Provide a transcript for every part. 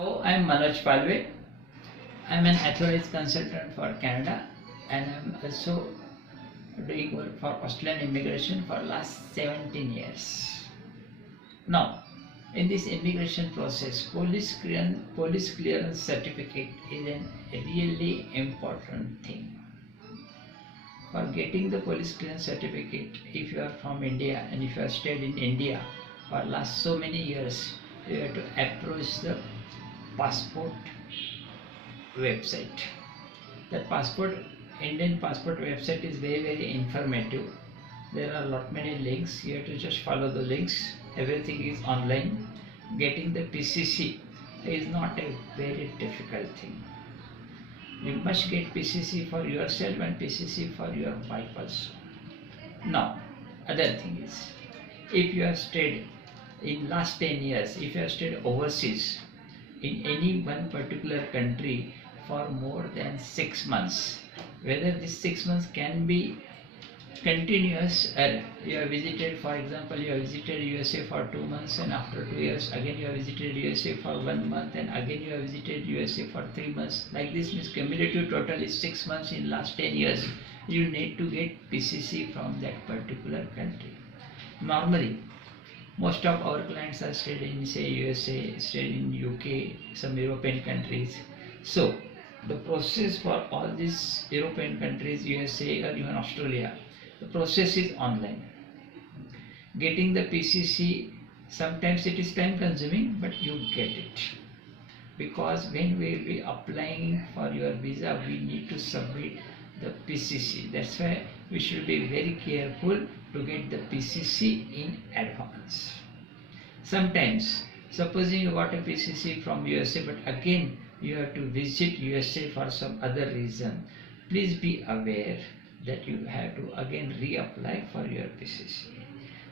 Hello, I'm Manoj Palwe. I'm an authorized consultant for Canada and I'm also doing work for Australian immigration for last 17 years. Now, in this immigration process, police clearance certificate is a really important thing. For getting the police clearance certificate, if you are from India and if you have stayed in India for last so many years, you have to approach the passport website. The Indian passport website is very informative. There are many links. You have to just follow the links. Everything is online. Getting the PCC is not a very difficult thing. You must get PCC for yourself and PCC for your wife also. Now, other thing is, if you have stayed in last 10 years, if you have stayed overseas in any one particular country for more than 6 months, whether this 6 months can be continuous, you have visited, for example, you have visited USA for 2 months and after 2 years again you have visited USA for 1 month and again you have visited USA for 3 months. Like this means cumulative total is 6 months in last 10 years. You need to get PCC from that particular country. Normally, most of our clients are stayed in say USA, stayed in UK, some European countries. So the process for all these European countries, USA or even Australia, the process is online. Getting the PCC, sometimes it is time consuming, but you get it. Because when we will be applying for your visa, we need to submit the PCC. That's why we should be very careful to get the PCC in advance. Sometimes, supposing you got a PCC from USA, but again you have to visit USA for some other reason, please be aware that you have to again reapply for your PCC.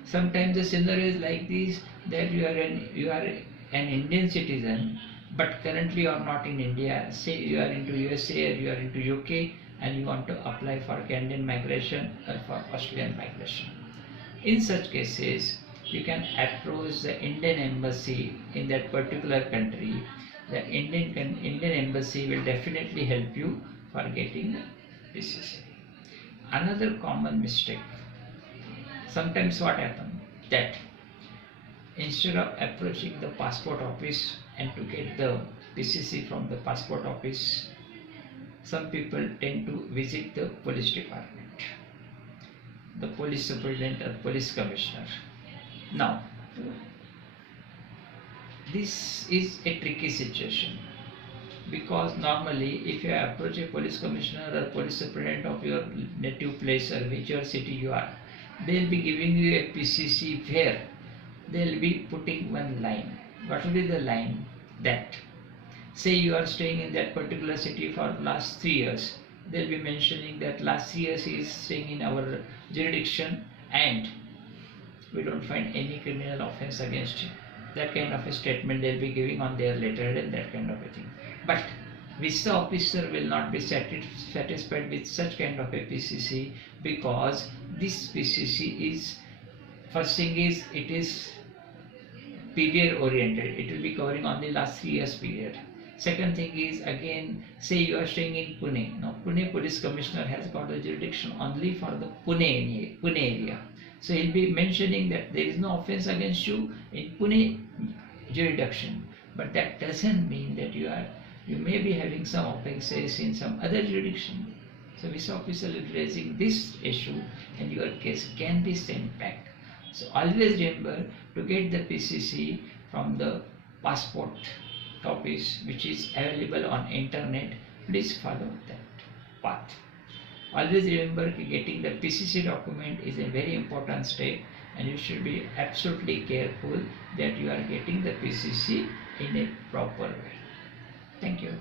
Sometimes the scenario is like this, that you are an Indian citizen, but currently you are not in India. Say you are into USA or you are into UK and you want to apply for Canadian migration or for Australian migration. In such cases, you can approach the Indian embassy in that particular country. The Indian embassy will definitely help you for getting the PCC. Another common mistake, sometimes what happens, that instead of approaching the passport office and to get the PCC from the passport office, some people tend to visit the police department, the police superintendent or police commissioner. Now, this is a tricky situation, because normally if you approach a police commissioner or police superintendent of your native place or whichever city you are, they will be giving you a PCC where they will be putting one line. What will be the line? That say you are staying in that particular city for last 3 years, they will be mentioning that last 3 years he is staying in our jurisdiction and we don't find any criminal offense against him. That kind of a statement they will be giving on their letterhead and that kind of a thing. But visa officer will not be satisfied with such kind of a PCC, because this PCC is, first thing is, it is period oriented. It will be covering only last 3 years period. Second thing is, again, say you are staying in Pune. Now Pune police commissioner has got the jurisdiction only for the Pune area. So he will be mentioning that there is no offense against you in Pune jurisdiction, but that doesn't mean that you may be having some offenses in some other jurisdiction. So visa officer is raising this issue and your case can be sent back. So always remember to get the PCC from the passport office, which is available on internet. Please follow that path. Always remember getting the PCC document is a very important step, and you should be absolutely careful that you are getting the PCC in a proper way. Thank you.